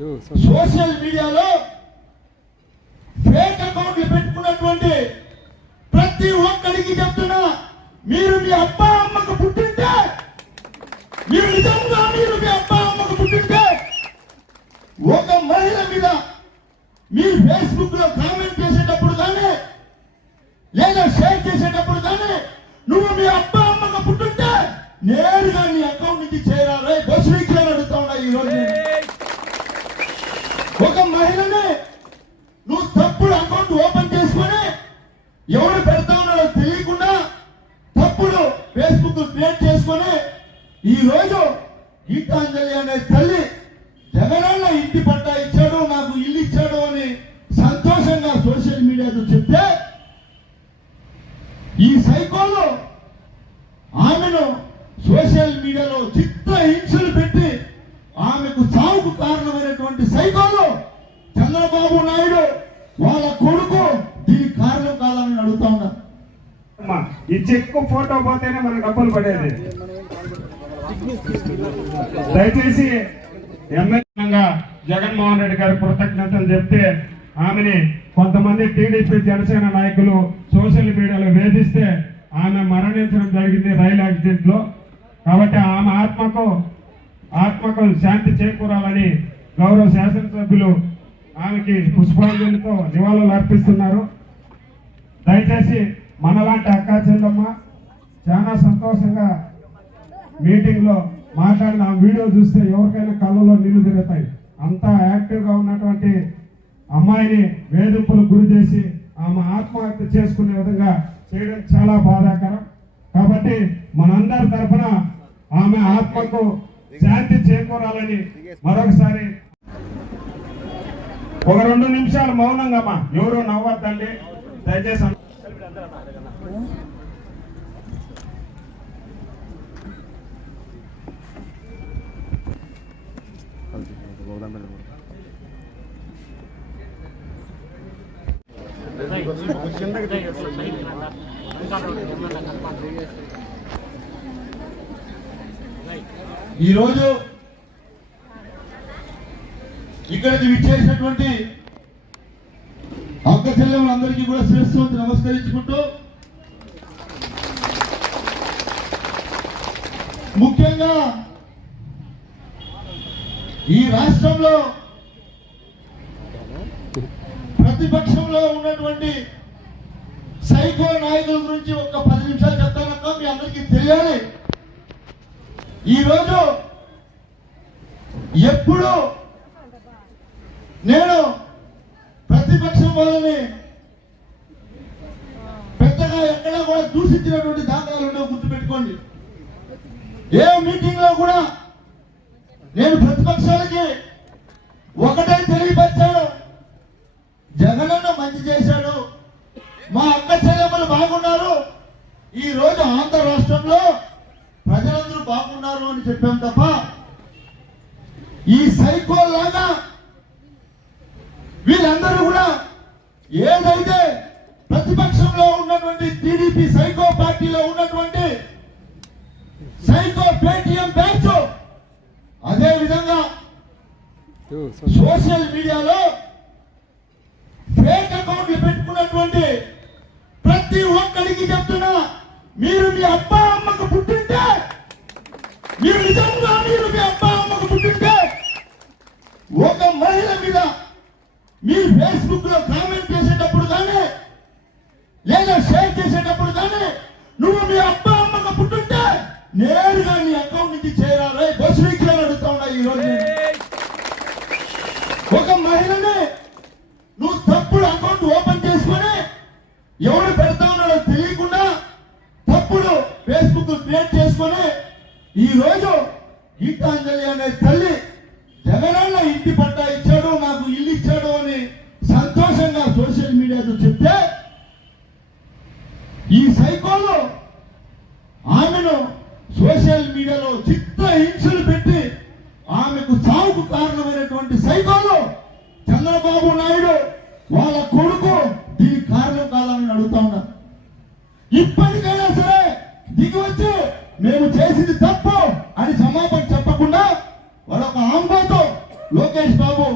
Social మీడియాలో fake అకౌంట్లు పెట్టుకున్నటువంటి ప్రతి ఒక్కడికి చెప్తున్నా మీరు మీ అబ్బా అమ్మకు పుట్టింటే మీరు నిజంగా మీరు మీ అబ్బా అమ్మకు పుట్టింటే ఒక మహిళ మీద మీరు ఫేస్బుక్లో కామెంట్ చేసేటప్పుడు కానీ లేదా షేర్ చేసేటప్పుడు కానీ నువ్వు మీ అబ్బా అమ్మకు పుట్టింటే నేరుగా నీ అకౌంట్ నుంచి చేరాలి బస్సు వీక్లో అడుగుతా ఉన్నా ఈ రోజు నేను. ఒక మహిళని నువ్వు తప్పుడు అకౌంట్ ఓపెన్ చేసుకుని ఎవరు పెడతా ఉన్నాడో తెలియకుండా తప్పుడు ఫేస్బుక్ క్రియేట్ చేసుకొని ఈ రోజు గీతాంజలి అనే ఈ చెక్ ఫోటో పోతేనే మనకు డబ్బులు పడేది. దయచేసి ఎమ్మెల్యేగా జగన్మోహన్ రెడ్డి గారి కృతజ్ఞతలు చెప్తే ఆమెని కొంతమంది టీడీపీ జనసేన నాయకులు సోషల్ మీడియాలో వేధిస్తే ఆమె మరణించడం జరిగింది రైలు యాక్సిడెంట్లో కాబట్టి ఆమె ఆత్మకు ఆత్మకు శాంతి చేకూరాలని గౌరవ శాసనసభ్యులు ఆమెకి పుష్పాంజలితో నివాళులు అర్పిస్తున్నారు. దయచేసి మనలాంటి అక్కా చెల్లమ్మ చాలా సంతోషంగా మీటింగ్లో మాట్లాడిన ఆ వీడియో చూస్తే ఎవరికైనా కళ్ళలో నీళ్ళు తిరుగుతాయి. అంత యాక్టివ్గా ఉన్నటువంటి అమ్మాయిని వేధింపులకు గురి చేసి ఆమె ఆత్మహత్య చేసుకునే విధంగా చేయడం చాలా బాధాకరం. కాబట్టి మనందరి తరఫున ఆమె ఆత్మకు శాంతి చేకూరాలని మరొకసారి ఒక రెండు నిమిషాలు మౌనంగా అమ్మా ఎవరు నవ్వద్దండి. దయచేసి ఈరోజు ఇక్కడికి విచ్చేసినటువంటి అక్క చెల్లెములందరికీ కూడా శిరస్సు నమస్కరించుకుంటూ ముఖ్యంగా ఈ రాష్ట్రంలో ప్రతిపక్షంలో ఉన్నటువంటి సైకో నాయకుల గురించి ఒక పది నిమిషాలు చెప్తానక్క మీ అందరికీ తెలియాలి. ఈరోజు ఎప్పుడు నేను ప్రతిపక్షం వాళ్ళని పెద్దగా ఎక్కడా కూడా దూషించినటువంటి దాఖలాలు ఉండవు గుర్తుపెట్టుకోండి. ఏ మీటింగ్లో కూడా నేను ప్రతిపక్షాలకి ఒకటే తెలియపరిచాడు జగనన్న మంచి చేశాడు. మా అక్క చెల్లెమ్మలు బాగున్నారు. ఈ రోజు ఆంధ్ర రాష్ట్రంలో ప్రజలందరూ బాగున్నారు అని చెప్పాం తప్ప ఈ సైకో లాగా వీళ్ళందరూ కూడా ఏదైతే ప్రతిపక్షంలో ఉన్నటువంటి టీడీపీ సైకో పార్టీలో ఉన్నటువంటి సైకో పేటిఎం బ్యాచ్ అదే విధంగా సోషల్ మీడియాలో ఫేక్ అకౌంట్లు పెట్టుకున్నటువంటి ప్రతి ఒక్కడికి చెప్తున్నా మీరు మీ అబ్బ అమ్మకు పుట్టింటే మీరు నిజంగా మీరు మీ అబ్బా అమ్మకు పుట్టింటే ఒక మహిళ మీద మీరు ఫేస్బుక్లో కామెంట్ చేసేటప్పుడు కానీ లేదా షేర్ చేసేటప్పుడు కానీ నువ్వు మీ అప్ప అమ్మగా పుట్టుంటే నేరుగా నీ అకౌంట్ నుంచి చేరాలి బస్సు వీక్లో అడుగుతా ఉన్నా ఈరోజు ఒక మహిళని నువ్వు తప్పుడు అకౌంట్ ఓపెన్ చేసుకొని ఎవరు పెడతా ఉన్నాడో తెలియకుండా తప్పుడు ఫేస్బుక్ క్రియేట్ చేసుకొని ఈ రోజు గీతాంజలి అనే తల్లి జగనన్న ఇంటి పట్టా ఇచ్చాడు నాకు ఈ సైకోలో ఆమెను సోషల్ మీడియాలో చిత్త హింసలు పెట్టి ఆమెకు చావుకు కారణమైనటువంటి సైకోలో చంద్రబాబు నాయుడు వాళ్ళ కొడుకు దీనికి కారణం కాదని అడుగుతా ఉన్నా ఇప్పటికైనా సరే దిగి వచ్చి మేము చేసింది తప్పు అని సమాపణ చెప్పకుండా వాళ్ళొక ఆంబోతో లోకేష్ బాబు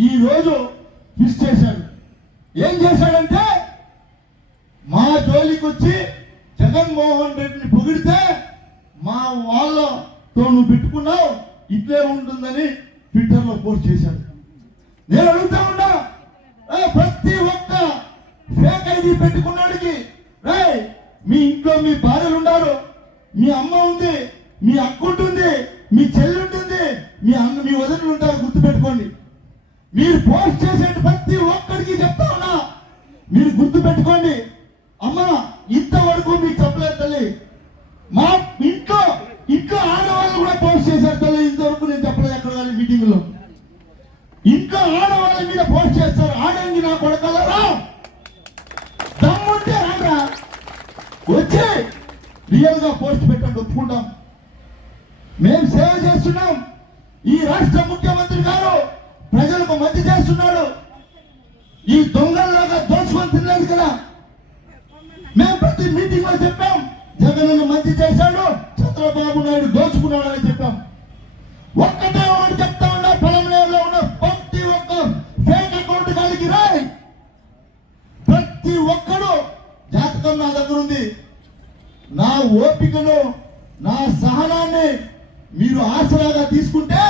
ఈ రోజు ఫిక్స్ చేశాడు. ఏం చేశాడంటే మా జోలికి వచ్చి జగన్మోహన్ రెడ్డిని పొగిడితే మా వాళ్ళతో నువ్వు పెట్టుకున్నావు ఇట్లే ఉంటుందని ట్విట్టర్లో పోస్ట్ చేశాడు. నేను అడుగుతా ఉన్నా ప్రతి ఒక్క ఫేక్ ఐడి పెట్టుకున్నాడికి రేయ్ మీ ఇంట్లో మీ భార్యలు ఉన్నారు మీ అమ్మ ఉంది మీ అక్క ఉంటుంది మీ చెల్లి ఉంటుంది మీ అన్న మీ వదినలు ఉంటారు గుర్తుపెట్టుకోండి. మీరు పోస్ట్ చేసే ప్రతి ఒక్కడికి చెప్తా ఉన్నా మీరు గుర్తు పెట్టుకోండి అమ్మా ఇంతవరకు మీకు చెప్పలేదు తల్లి. మా ఇంట్లో ఇంట్లో ఆడవాళ్ళు కూడా పోస్ట్ చేశారు తల్లి. ఇంతవరకు నేను చెప్పలేదు ఎక్కడ కానీ మీటింగ్లో. ఇంట్లో ఆడవాళ్ళ మీద పోస్ట్ చేస్తారు. ఆడంగి నా కొడకలరా దమ్ముంటే రారా వచ్చి. రియల్గా పోస్ట్ పెట్టండి ఒప్పుకుంటాం. మేము సేవ చేస్తున్నాం. ఈ రాష్ట్ర ముఖ్యమంత్రి గారు ప్రజలకు మంచి చేస్తున్నాడు ఈ దొంగల్లాగా దోచుకొని తినలేదు కదా. మేము ప్రతి మీటింగ్లో చెప్పాం. జగన్ మంచి చేశాడు చంద్రబాబు నాయుడు దోచుకున్నాడు అని చెప్పాం. ఒక్కటే ఒకటి చెప్తా ఉన్నా పొలంలో ఉన్న ప్రతి ఒక్క ఫేక్ అకౌంట్ కలిగి రాయ్ ప్రతి ఒక్కడు జాతకం నా దగ్గర ఉంది. నా ఓపికను నా సహనాన్ని మీరు ఆసరాగా తీసుకుంటే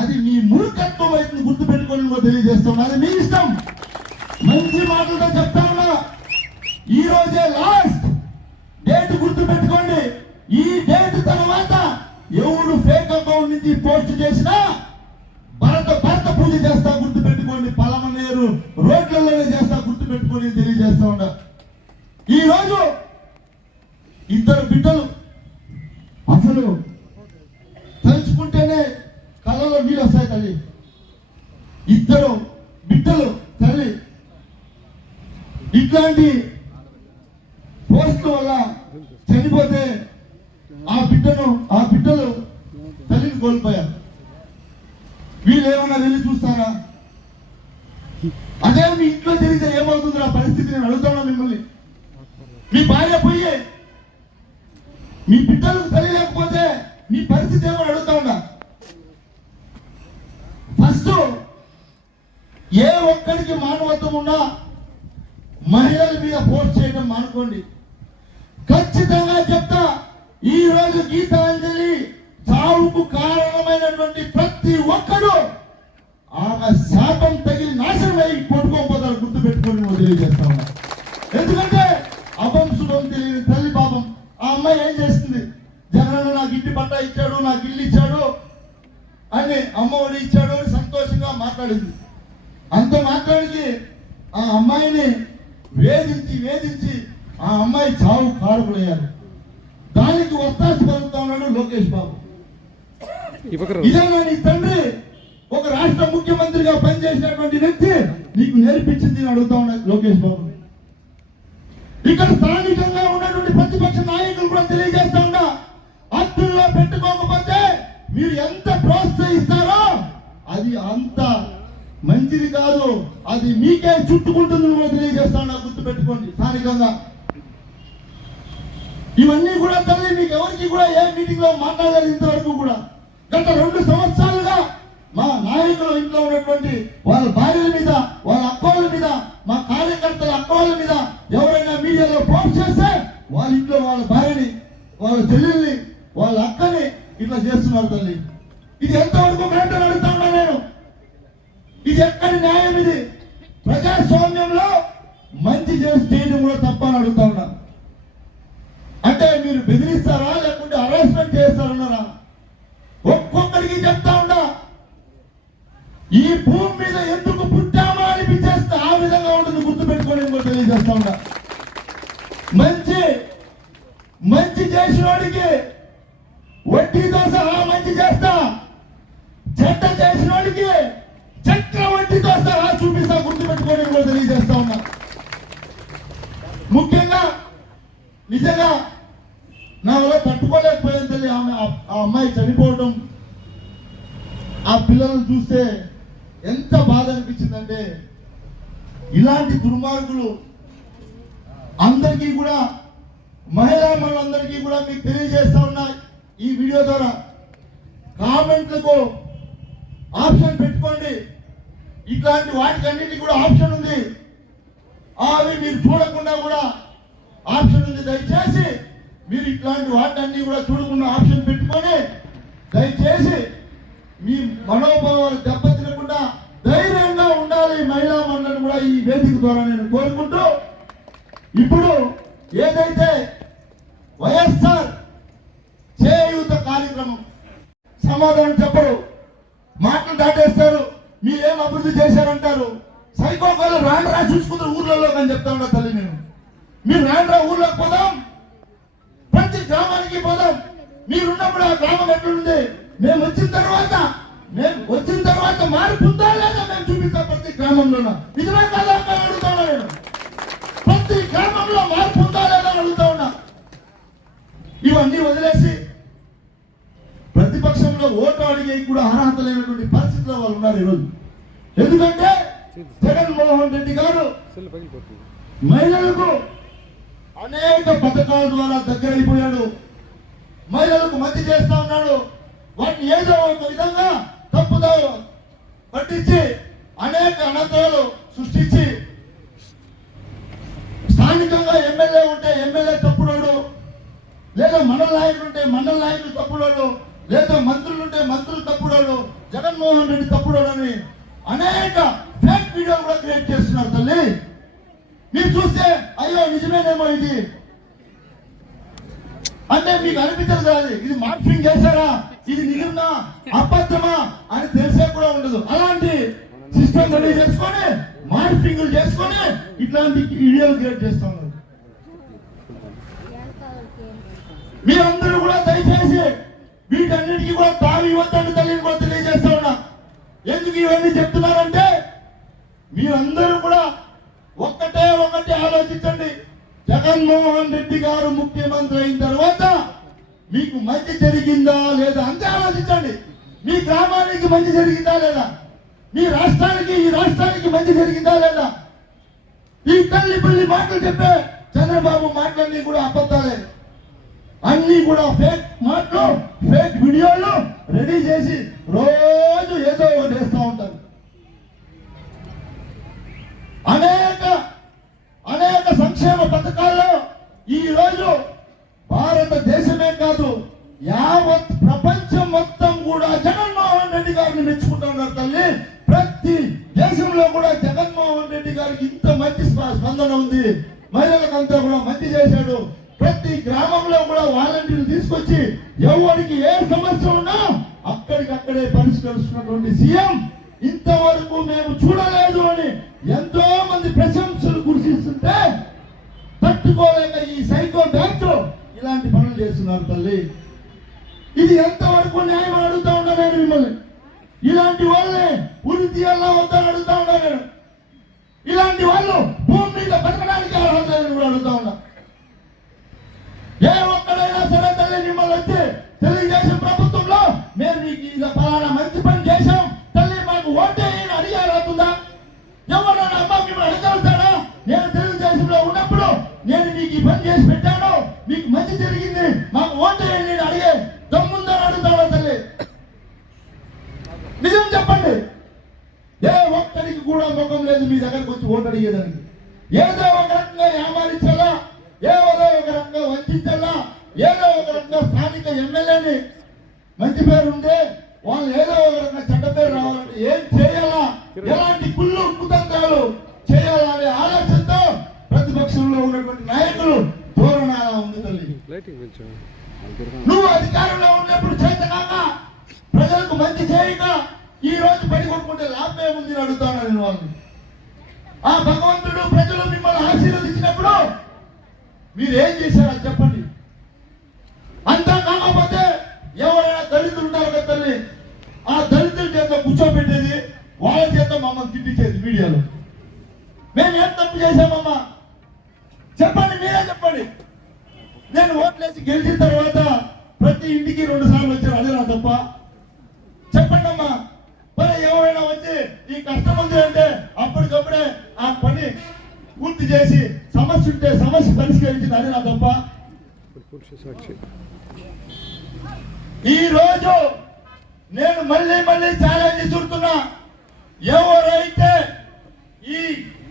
అది మీ మూర్ఖత్వం అయితే గుర్తు పెట్టుకొని తెలియజేస్తాం. అది మీ ఇష్టం. మంచి మాటలతో చెప్తాను ఈ రోజే లాస్ట్ డేట్ గుర్తు పెట్టుకోండి ఈ డేట్ తర్వాత ఎవరు ఫేక్ అకౌంట్ నుంచి పోస్ట్ చేసినా భరత భరత పూజ చేస్తా గుర్తు పెట్టుకోండి పలమనేరు రోడ్లలోనే చేస్తా గుర్తు పెట్టుకొని తెలియజేస్తా ఉండ ఈ రోజు ఇద్దరు బిడ్డలు అసలు తలుచుకుంటేనే కళ్ళలో నీళ్ళు వస్తాయి తల్లి. ఇద్దరు బిడ్డలు తల్లి. ఇట్లాంటి పోస్టుల వల్ల చనిపోతే ఆ బిడ్డను ఆ బిడ్డలు తల్లిని కోల్పోయారు వీళ్ళు ఏమన్నా చూస్తారా అదే మీ ఇంట్లో జరిగితే ఏమవుతుంది ఆ పరిస్థితి? నేను అడుగుతాను మిమ్మల్ని? మీ భార్య పోయి. మీ బిడ్డలకు తల్లి లేకపోతే మీ పరిస్థితి ఏమో అడుగుతా ఉన్నా ఫస్ట్ ఏ ఒక్కడికి మానవత్వం ఉన్నా మహిళల మీద పోస్ట్ చేయడం మానుకోండి. ఖచ్చితంగా చెప్తా ఈ రోజు గీతాంజలి చావుకు కారణమైనటువంటి ప్రతి ఒక్కడు ఆమె శాపం తగిలి నాశనం అయి కొట్టుకోకపోతారు గుర్తు పెట్టుకొని తెలియజేస్తా ఉన్నా ఎందుకంటే అపం శుభం తెలియని తల్లి పాపం. ఆ అమ్మాయి ఏం చేస్తుంది? జగనన్న నాకు ఇంటి పట్ట ఇచ్చాడు నాకు ఇల్లు ఇచ్చాడు అని అమ్మఒడి ఇచ్చాడు అని సంతోషంగా మాట్లాడింది. అంత మాట్లాడికి ఆ అమ్మాయిని వేధించి వేధించి ఆ అమ్మాయి చావు కారుకులయ్యారు. దానికి వస్తాసి పలుకుతా ఉన్నాడు లోకేష్ బాబు. ఇదేనా నీ తండ్రి? ఒక రాష్ట్ర ముఖ్యమంత్రిగా పనిచేసినటువంటి వ్యక్తి నీకు నేర్పించింది అడుగుతా ఉన్నా లోకేష్ బాబు. ఇక్కడ స్థానికంగా ఉన్నటువంటి ప్రతిపక్ష నాయకులు కూడా తెలియజేస్తా ఉన్నా అత్తుల్లో పెట్టుకోకపోతే మీరు ఎంత ప్రోత్సహిస్తారో అది అంత మంచిది కాదు. అది మీకే చుట్టుకుంటుందని కూడా తెలియజేస్తా ఉన్నా గుర్తు పెట్టుకోండి స్థానికంగా. ఇవన్నీ కూడా తల్లి మీకు ఎవరికి కూడా ఏ మీటింగ్లో మాట్లాడలేదు ఇంతవరకు కూడా. గత రెండు సంవత్సరాలుగా మా నాయకుల ఇంట్లో ఉన్నటువంటి వాళ్ళ భార్యల మీద వాళ్ళ అక్కోళ్ళ మీద మా కార్యకర్తల అక్కోళ్ళ మీద ఎవరైనా మీడియాలో పోస్ట్ చేస్తే వాళ్ళ ఇంట్లో వాళ్ళ భార్యని వాళ్ళ చెల్లెల్ని వాళ్ళ అక్కని ఇట్లా చేస్తున్నారు తల్లి. ఇది ఎంతవరకు కరెక్ట్ అని అడుగుతా ఉన్నా నేను? ఇది ఎక్కడి న్యాయం ఇది? ప్రజాస్వామ్యంలో మంచి చేసి చేయడం కూడా తప్ప అని అడుగుతా ఉన్నా. అంటే మీరు బెదిరిస్తారా లేకుంటే హరాస్మెంట్ చేస్తారన్నారా? ఒక్కొక్క ఈ భూమి మీద ఎందుకు పుట్టామా అనిపించేస్తే ఆ విధంగా ఉంటుంది గుర్తు ఇంకో తెలియజేస్తా ఉన్నా. మంచి మంచి చేసిన వాడికి వడ్డీతో సహా మంచి చేస్తా. చెడ్డ చేసిన వాడికి చక్రవడ్డీతో సహా చూపిస్తా గుర్తు పెట్టుకొని ఇంకో తెలియజేస్తా ఉన్నా. ముఖ్యంగా నిజంగా నా వల్ల తట్టుకోలేకపోయింది తల్లి ఆమె ఆ- ఆ అమ్మాయి చనిపోవడం ఆ పిల్లలను చూస్తే ఎంత బాధ అనిపించిందంటే ఇలాంటి దుర్మార్గులు అందరికీ కూడా మహిళా మనందరికీ కూడా మీకు తెలియజేస్తా ఉన్నా ఈ వీడియో ద్వారా. కామెంట్లకు ఆప్షన్ పెట్టుకోండి. ఇట్లాంటి వాటికన్నిటి కూడా ఆప్షన్ ఉంది. అవి మీరు చూడకుండా కూడా ఆప్షన్ ఉంది. దయచేసి మీరు ఇట్లాంటి వాటిని కూడా చూడకుండా ఆప్షన్ పెట్టుకొని దయచేసి మీ మనోభావాలు దెబ్బతినకుండా ధైర్యంగా ఉండాలి మహిళా మండలి కూడా ఈ వేదిక ద్వారా నేను కోరుకుంటూ ఇప్పుడు ఏదైతే వైఎస్ఆర్ చేయూత కార్యక్రమం సమాధానం చెప్పరు మాటలు దాటేస్తారు మీరేం అభివృద్ధి చేశారంటారు? సైకోకాలు రాండ్రా చూసుకుంటారు ఊర్లలో అని చెప్తా ఉన్నా తల్లి నేను. మీరు రాండ్రా ఊర్లోకి పోదాం ప్రతి గ్రామానికి పోదాం. మీరున్నప్పుడు ఆ గ్రామం ఎట్లుంది? మేము వచ్చిన తర్వాత మేము వచ్చిన తర్వాత మార్పు ఉందా లేదా మేము చూపిస్తాం ప్రతి గ్రామంలో నిజమే కదా అని అడుగుతా ఉన్నా నేను. ప్రతి గ్రామంలో మార్పు ఉందా లేదా అని అడుగుతా ఉన్నా. ఇవన్నీ వదిలేసి ప్రతిపక్షంలో ఓటు అడిగే కూడా అర్హత లేనటువంటి పరిస్థితిలో వాళ్ళు ఉన్నారు ఈరోజు. ఎందుకంటే జగన్మోహన్ రెడ్డి గారు మహిళలకు అనేక పథకాల ద్వారా దగ్గరైపోయాడు. మహిళలకు మద్దతు చేస్తా ఉన్నాడు. వాటిని ఏదో ఒక విధంగా తప్పుదో పట్టించి అనేక అనర్థాలు సృష్టించి స్థానికంగా ఎమ్మెల్యే ఉంటే ఎమ్మెల్యే తప్పుడోడు లేదా మండల నాయకులు ఉంటే మండల నాయకులు తప్పుడోడు లేదా మంత్రులు ఉంటే మంత్రులు తప్పుడోడు జగన్మోహన్ రెడ్డి తప్పుడోడు అని అనేక ఫేక్ వీడియోలు కూడా క్రియేట్ చేస్తున్నారు తల్లి. మీరు చూస్తే అయ్యో నిజమేనేమో ఇది. అంటే మీకు అనిపించదు కదా ఇది మార్ఫింగ్ చేశారా? ఇది నిజమా? అబద్ధమా? అని తెలిసే కూడా ఉండదు. అలాంటి సిస్టమ్ రెడీ చేసుకొని మార్ఫింగ్ చేసుకొని ఇట్లాంటి వీడియోలు క్రియేట్ చేస్తా ఉన్నారు మీరందరూ కూడా దయచేసి వీటన్నిటికీ కూడా తావి ఇవ్వద్దని తల్లిని కూడా తెలియజేస్తా ఉన్నా. ఎందుకు ఇవన్నీ చెప్తున్నారంటే మీరందరూ కూడా ఒక్కటే ఒకటి ఆలోచించండి. జగన్మోహన్ రెడ్డి గారు ముఖ్యమంత్రి అయిన తర్వాత మీకు మంచి జరిగిందా లేదా అంతే ఆలోచించండి. మీ గ్రామానికి మంచి జరిగిందా లేదా? మీ రాష్ట్రానికి ఈ రాష్ట్రానికి మంచి జరిగిందా లేదా? ఈ తల్లి పిల్లి మాటలు చెప్పే చంద్రబాబు మాటలన్నీ కూడా అబద్ధాలే. అన్ని కూడా ఫేక్ మాటలు ఫేక్ వీడియోలు రెడీ చేసి రోజు ఏదో ఒకటి ఇలాంటి పనులు చేస్తున్నారు తల్లి. ఇది ఎంతవరకు న్యాయం అడుగుతా ఉన్నా నేను మిమ్మల్ని. ఇలాంటి వాళ్ళే ఉరి తీయాలా వద్దని అడుగుతా ఉన్నా నేను. ఇలాంటి వాళ్ళు భూమి మీద బతకడానికి అర్హత లేదని కూడా అడుగుతా ఉన్నా. ఏ ఒక్కడైనా సరే తల్లి మిమ్మల్ని వచ్చి తెలుగుదేశం ప్రభుత్వంలో మేము మీకు ఇలా పలానా మంచి పని చేశాం. తల్లి మాకు ఓటే అని అడిగే అవుతుందా? ఎవరైనా అమ్మ మిమ్మల్ని అడగలుగుతాడా నేను తెలుగుదేశంలో ఉన్నప్పుడు నేను మీకు ఈ పని చేసి పెట్టాను. మీకు మంచి జరిగింది. మాకు ఓటే నేను అడిగే దమ్ముందని అడుగుతావా తల్లి? నిజం చెప్పండి. ఏ ఒక్కరికి కూడా ముఖం లేదు మీ దగ్గరకు వచ్చి ఓటు అడిగేదానికి. ఏదో ఒక రకంగా ఏమారించాలా ఏదో ఒక రకంగా వంచాలా? ఏదో ఒక రకంగా స్థానిక ఎమ్మెల్యేని మంచి పేరు ఉంటే వాళ్ళు ఏదో ఒక రకంగా చెడ్డ పేరు రావాలంటే ఏం చేయాలా? ఎలాంటి కుళ్ళు కుతంత్రాలు లైటింగ్ కొంచెం నువ్వు అధికారంలో ఉన్నప్పుడు చేతనాక ప్రజలకు మంచి చేయక ఈ రోజు పని కొట్టుకుంటే లాభం ఏముంది అని అడుగుతాను నేను వాళ్ళని. ఆ భగవంతుడు ప్రజలు మిమ్మల్ని ఆశీర్వదించినప్పుడు మీరు ఏం చేశారు అని చెప్పండి. అంతా కాకపోతే ఎవరైనా దళితులు ఉంటారు కదా తల్లి ఆ దళితుల చేత కూర్చోబెట్టేది వాళ్ళ చేత మమ్మల్ని తిట్టించేది మీడియాలో. మేము ఏం తప్పు చేశామమ్మా? నేను ఓట్లేసి గెలిచిన తర్వాత ప్రతి ఇంటికి రెండు సార్లు వచ్చారు అదే నా తప్ప. చెప్పండి అమ్మా మరి ఎవరైనా వచ్చి ఈ కష్టం ఉంది అంటే అప్పటికప్పుడే ఆ పని పూర్తి చేసి సమస్య ఉంటే సమస్య పరిష్కరించింది అదే నా తప్ప. ఈ రోజు నేను మళ్ళీ మళ్ళీ ఛాలెంజ్ చూస్తున్నా ఏవో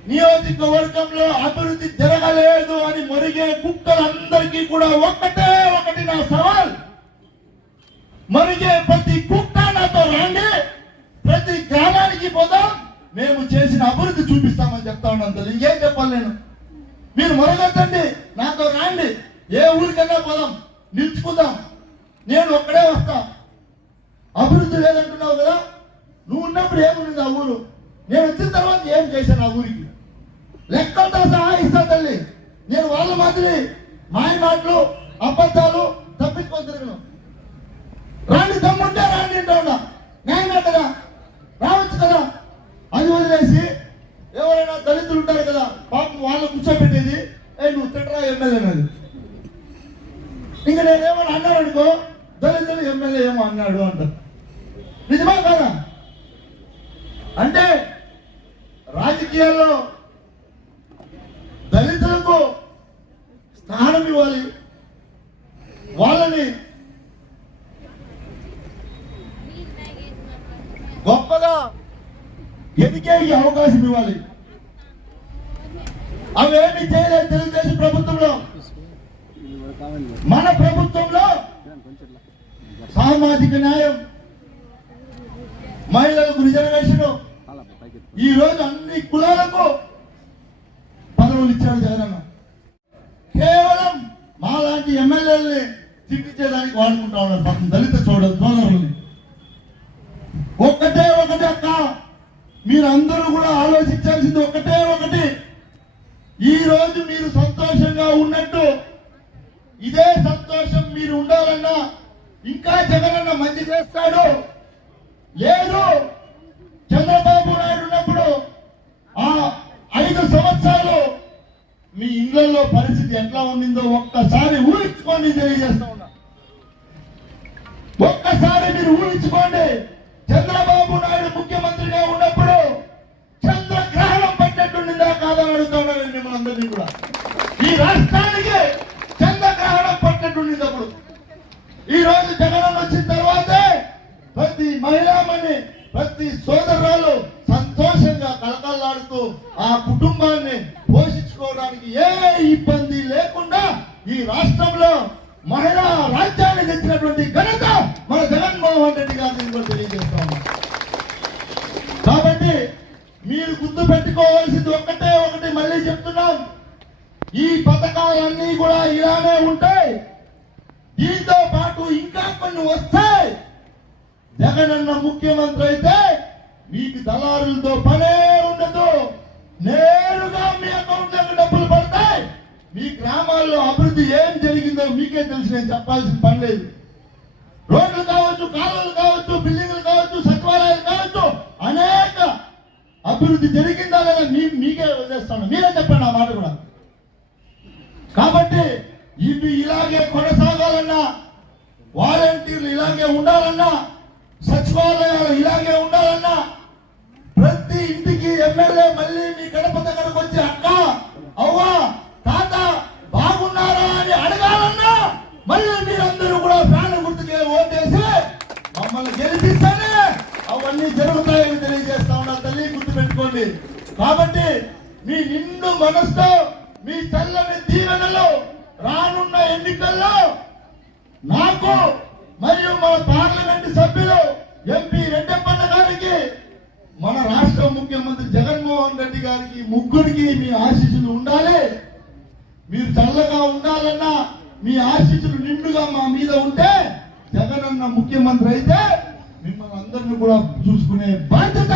నియోజకవర్గంలో అభివృద్ధి జరగలేదు అని మొరిగే కుక్కలందరికీ కూడా ఒక్కటే ఒకటి నా సవాల్. మరిగే ప్రతి కుక్క నాతో రండి. ప్రతి గ్రామానికి పోదాం. మేము చేసిన అభివృద్ధి చూపిస్తామని చెప్తా ఉన్నాం తల్లి. ఇంకేం చెప్పాలి నేను? మీరు మొరగొద్దండి. నాతో రండి. ఏ ఊరికైనా పోదాం. నిలుచుకుందాం. నేను ఒక్కడే వస్తా. అభివృద్ధి లేదంటున్నావు కదా? నువ్వు ఉన్నప్పుడు ఏముంది ఆ ఊరు? నేను వచ్చిన తర్వాత ఏం చేశాను ఆ ఊరికి? లెక్కలతో సహా ఇస్తా తల్లి. నేను వాళ్ళ మాదిరి మాయ మాటలు అబద్ధాలు తప్పించుకొని తిరగను రాండి దమ్ముంటే రాండి అంటా ఉన్నా న్యాయమే కదా రావచ్చు కదా? అది వదిలేసి ఎవరైనా దళితులు ఉంటారు కదా పాపం వాళ్ళు కూర్చోబెట్టేది ఏ నువ్వు తిట్టరా ఎమ్మెల్యే అన్నది ఇంకా నేనేమన్నా అన్నాడు అనుకో దళితులు ఎమ్మెల్యే ఏమో అన్నాడు అంట. నిజమా కాదా? అంటే రాజకీయాల్లో దళితులకు స్థానం ఇవ్వాలి. వాళ్ళని గొప్పగా ఎదిగే ఈ అవకాశం ఇవ్వాలి. అవేమి చేయలేదు తెలుగుదేశం ప్రభుత్వంలో. మన ప్రభుత్వంలో సామాజిక న్యాయం మహిళలకు రిజర్వేషన్ ఈ రోజు అన్ని కులాలకు పదవులు ఇచ్చాడు జగనన్న. కేవలం మాలాంటి ఎమ్మెల్యేలని తిప్పించేదానికి వాడుకుంటా ఉన్నారు. పాపం దళిత చూడ సోదరుల్ని ఒక్కటే ఒకటి అక్క మీరందరూ కూడా ఆలోచించాల్సింది ఒకటే ఒకటి. ఈ రోజు మీరు సంతోషంగా ఉన్నట్టు ఇదే సంతోషం మీరు ఉండాలన్నా ఇంకా జగనన్న మంచి చేస్తాడు. లేదు చంద్రబాబు నాయుడు ఉన్నప్పుడు ఆ ఐదు సంవత్సరాలు మీ ఇళ్ళలో పరిస్థితి ఎట్లా ఉండిందో ఒక్కసారి ఊహించుకోండి తెలియజేస్తా ఉన్నా. ఒక్కసారి మీరు ఊహించుకోండి. చంద్రబాబు నాయుడు ముఖ్యమంత్రిగా ఉన్నప్పుడు చంద్రగ్రహణం పట్టినట్టుండిందా కాదని అడుగుతున్నాను మిమ్మల్ని అందరినీ కూడా. ఈ రాష్ట్రానికి చంద్రగ్రహణం పట్టినట్టుండింది అప్పుడు ఈ రోజు జగన్ వచ్చిన తర్వాతే ప్రతి మహిళామణి ప్రతి సోదరురాలు సంతోషంగా కళకళలాడుతూ ఆ కుటుంబాన్ని పోషించుకోవడానికి ఏ ఇబ్బంది లేకుండా ఈ రాష్ట్రంలో మహిళా రాజ్యాన్ని తెచ్చినటువంటి ఘనత మన జగన్మోహన్ రెడ్డి గారిని కూడా తెలియజేస్తాము కాబట్టి మీరు గుర్తు పెట్టుకోవాల్సింది ఒక్కటే ఒకటి మళ్ళీ చెప్తున్నాం. ఈ పథకాలన్నీ కూడా ఇలానే ఉంటాయి. దీంతో పాటు ఇంకా కొన్ని వస్తాయి. జగనన్న ముఖ్యమంత్రి అయితే మీకు దళారులతో పనే ఉండదు. నేరుగా మీ అకౌంట్లో డబ్బులు పడతాయి. మీ గ్రామాల్లో అభివృద్ధి ఏం జరిగిందో మీకే తెలిసి నేను చెప్పాల్సిన పని లేదు. రోడ్లు కావచ్చు కాలువలు కావచ్చు బిల్డింగ్లు కావచ్చు సచివాలయాలు కావచ్చు అనేక అభివృద్ధి జరిగిందా లేదా మీ మీకే వదిలేస్తాను మీరే చెప్పండి ఆ మాట కూడా. కాబట్టి ఇవి ఇలాగే కొనసాగాలన్నా వాలంటీర్లు ఇలాగే ఉండాలన్నా సచివాలయాలు ఇలాగే ఉండాలన్నా ఎమ్మెల్యే మళ్ళీ మీ గడప దగ్గరకు వచ్చి అక్క అవ్వా తాత బాగున్నారా అని అడగాలన్నా మళ్ళీ మీరందరూ కూడా ఫ్యాన్ గుర్తుకే ఓటేసి మమ్మల్ని గెలిపిస్తేనే అవన్నీ జరుగుతాయని తెలియజేస్తా ఉన్నా తల్లి గుర్తు పెట్టుకోండి కాబట్టి మీ నిండు మనసుతో మీ చల్లని దీవెనలో రానున్న ఎన్నికల్లో నాకు మరియు మన పార్లమెంట్ సభ్యులు ఎంపీ రెడ్డప్పన్న గారికి మన రాష్ట్ర ముఖ్యమంత్రి జగన్మోహన్ రెడ్డి గారికి ముగ్గురికి మీ ఆశీస్సులు ఉండాలి. మీరు చల్లగా ఉండాలన్నా మీ ఆశీస్సులు నిండుగా మా మీద ఉంటే జగనన్న ముఖ్యమంత్రి అయితే మిమ్మల్ని అందరిని కూడా చూసుకునే బాధ్యత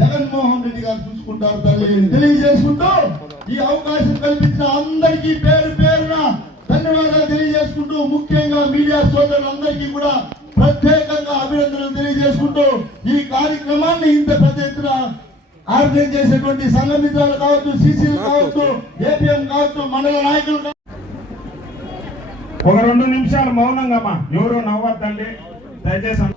జగన్మోహన్ రెడ్డి గారు చూసుకుంటారు తల్లి తెలియజేసుకుంటూ ఈ అవకాశం కల్పించిన అందరికీ పేరు పేరున ధన్యవాదాలు తెలియజేసుకుంటూ ముఖ్యంగా మీడియా సోదరులందరికీ కూడా ప్రత్యేకంగా అభినందనలు తెలియజేసుకుంటూ ఈ కార్యక్రమాన్ని ఇంత పెద్ద ఎత్తున ఆర్గనైజ్ చేసేటువంటి సంఘ మిత్రాలు కావచ్చు సిసిలు కావచ్చు ఏపీఎం కావచ్చు మండల నాయకులు ఒక రెండు నిమిషాలు మౌనంగా ఎవరు నవ్వద్దండి దయచేసి